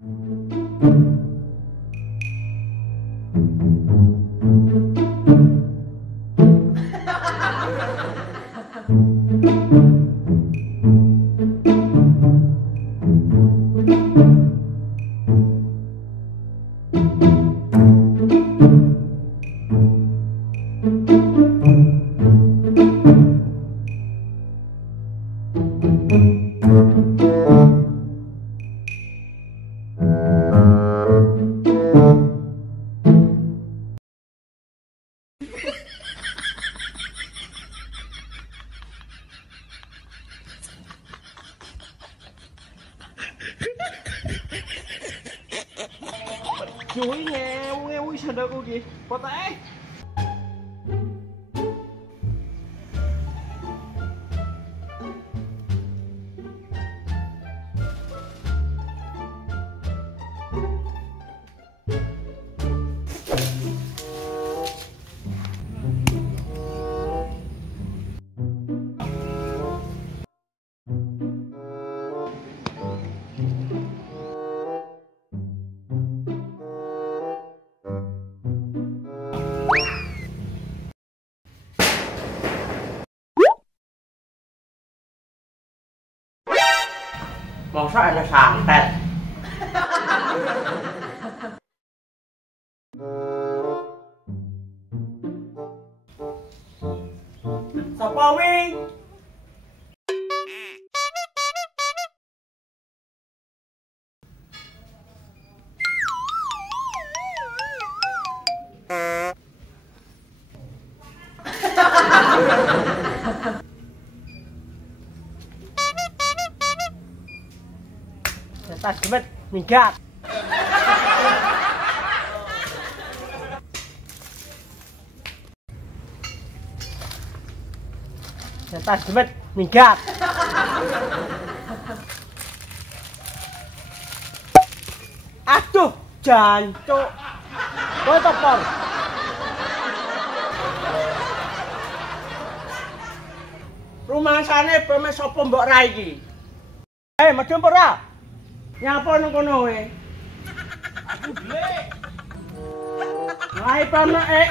Chuối nghe sao đâu cô kìa, có té. Masa ada santet. Sapa wi? Tas gemet minggat. Tas gemet minggat. Aduh, jancuk. Kowe topor. Rumangsane pemes sapa mbok ra iki? Medhom ora? Nyapa nang kono kowe? Aku dhewe. Lai pameke.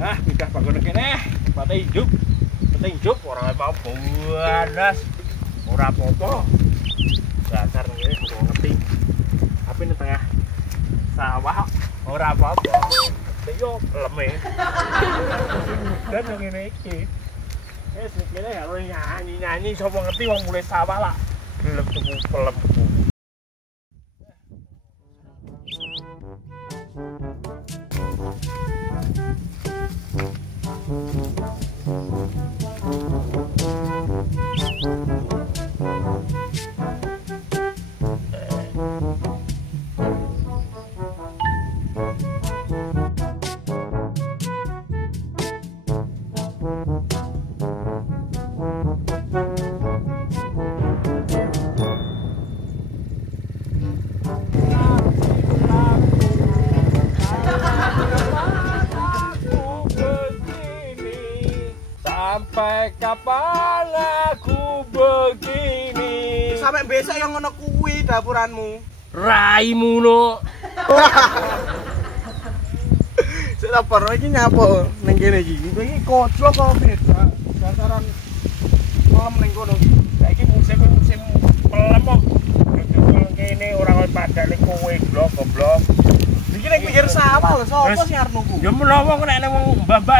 Nah, pindah bangun kene, pate hidup ora mau buanas. Ora apa-apa. Dasar ngene kudu ngerti. Tapi ning tengah sawah ora apa-apa. Yo leme. Dan ngene iki. Kene harus nyanyi sapa ngerti wong mulai sawah lah. Gelem tuku pelembu. Sampai kapan aku begini? Sampai besok yang ngono kuwi dapuranmu. Raimu no. Sik lapor iki nyapa ning kene iki. Iki koclok kok beda. Dasaran malam ning kono. Saiki musim pelem kok. Nang kene ora kaya padane kowe goblok. Iki ning pinggir sawah lho, sapa sing arep nunggu? Ya menawa kok nek wong mbah-mbah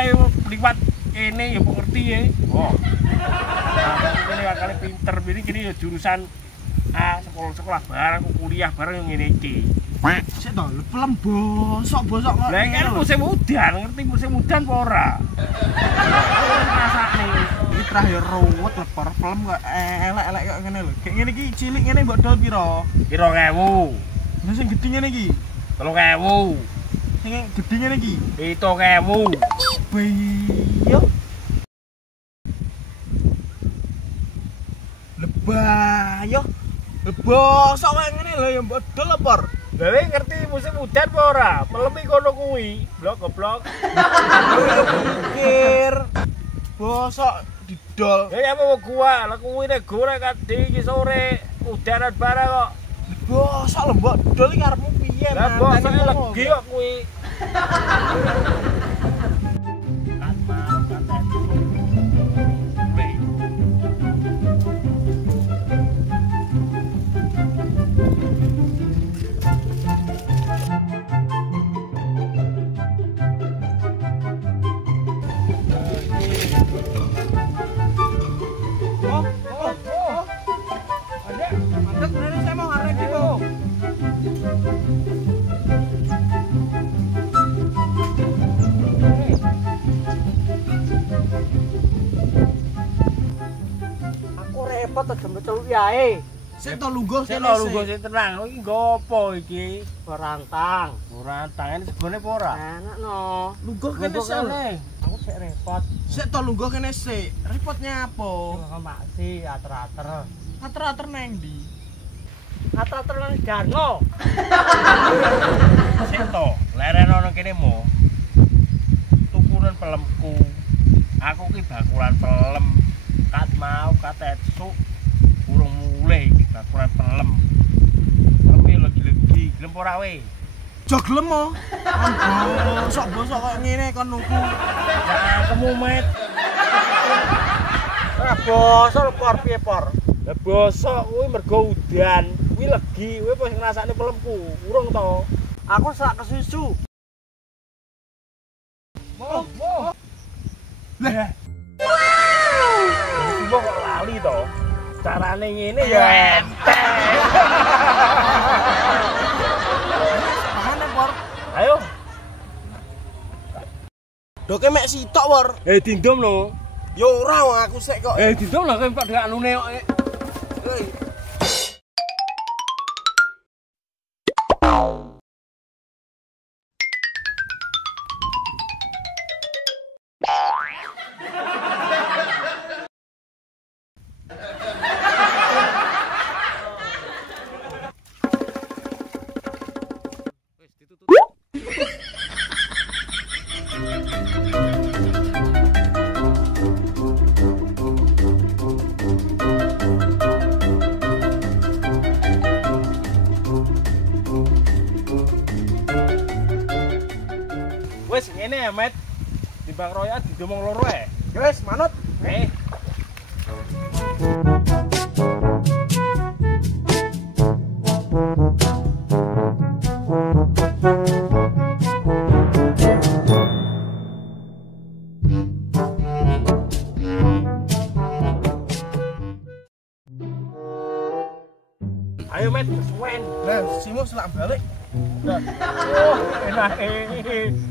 liwat kene ya pengerti ya. Oh. Ini bakal pinter ini ya jurusan sekolah bareng kuliah bareng yang ngene iki. Sik to, pelem bosok. Lah kan musim udan, ngerti musim udan apa ora? rasane. Iki terakhir ruwet lepor pelem kok elek-elek kok ngene lho. Kayak ngene iki cilik ngene mbok dol piro? 2000. Lah sing gedhe ngene iki. 3000. Sing gedhe ngene iki. 7000. Bayo. Lebayo. Lebosok kaya ngene lho ya mbok dol lepor. Lha ngerti musim udan apa ora? Pelemi kono kuwi. Blok goblok. Pikir bosok didol. Ya apa gua, lah kuwi nek goreng kadhe iki sore udanan barang kok. Bosok lho mbok dol iki karepmu piye? Lah bosok legi kok kuwi. Repot aja metu yae. Sik to lungguh sik tenang. Iki nggo apa iki? Rantang. Rantangane segone apa ora? Enak no. Lungguh kene sik. Aku sik repot. Sik to lungguh kene sik. Repotnya apa? Maksi ater-ater. Ater-ater nang ndi? Ater-ater nang Darno. Sik to, leren ana kene mo. Tukuran pelemku. Aku ki bakulan pelem. Kat mau kat esuk urung mulai iki bakulan pelem. Tapi lagi-lagi gelem ora we? Jo gelem mo. Bosok-bosok kok ngene kon nuku. Ya kemumet. Ora bosok por piye por. Lah bosok kuwi mergo udan. Kuwi legi, kowe wis ngrasakne pelemku. Urung to? Aku sak kesusu. Mo. Lah. Wow. Kok lali to. Carane ngene ya enteng. Mana por? Ayo. Doke mek sitok por. Dindom lho. Ya ora wong aku sik kok. Dindom lho kowe padha anune kok. Wes ngene ya, Met. Timbang royak didomong loro ae. Ya wis manut. Ayo Met, kesuwen. Lah, simu selak balik. Oh, enak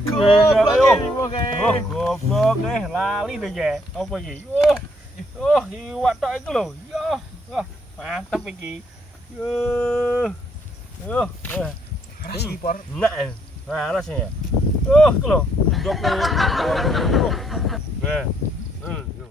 Goblok goblok lali lho ya. Apa iki? Iwak tok iki lho. Mantep iki. Rasi por. Enak ya. Alas ya. Iku lho, ndok. Yo.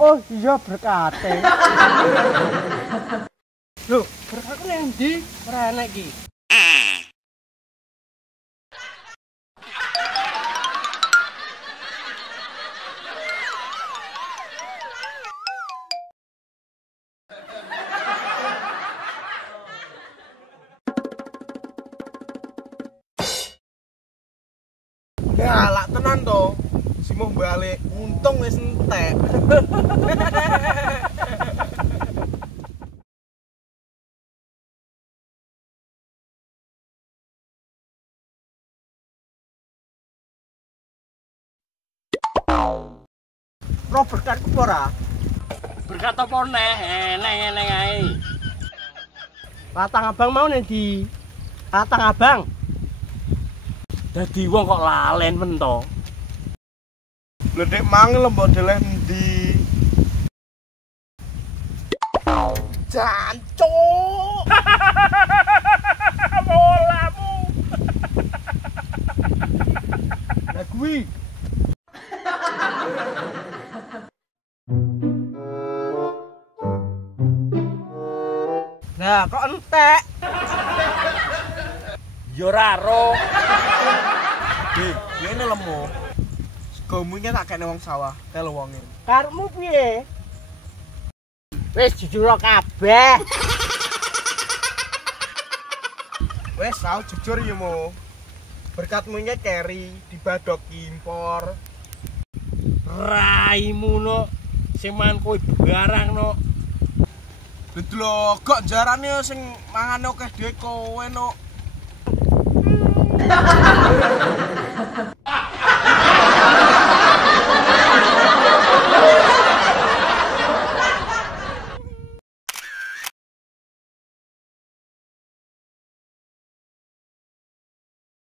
Oh iya berkate. Loh, berkate nang ndi? Ora enak iki. Ya, lak tenan to. Si mau balik, untung wis entek. Roh berkat apa ora? Berkat apa neh? Eneng ae. Latang abang mau nih di latang abang. Dadi wong kok lalen men to. Lho Dek mangel mbok deleh endi? Jancuk. Bolamu. Lah kuwi. Nah, kok entek? Yo ora ro. Dik, ngene lemu. Segomu iki tak kene wong sawah, telu wonge. Karepmu piye? Wis jujur kabeh. Wes tau jujur ya mo. Berkatmu iki keri dibadok impor. Raimu no. Sing mangan kowe barang no. Betul kok jarane sing mangan akeh dhewe kowe no.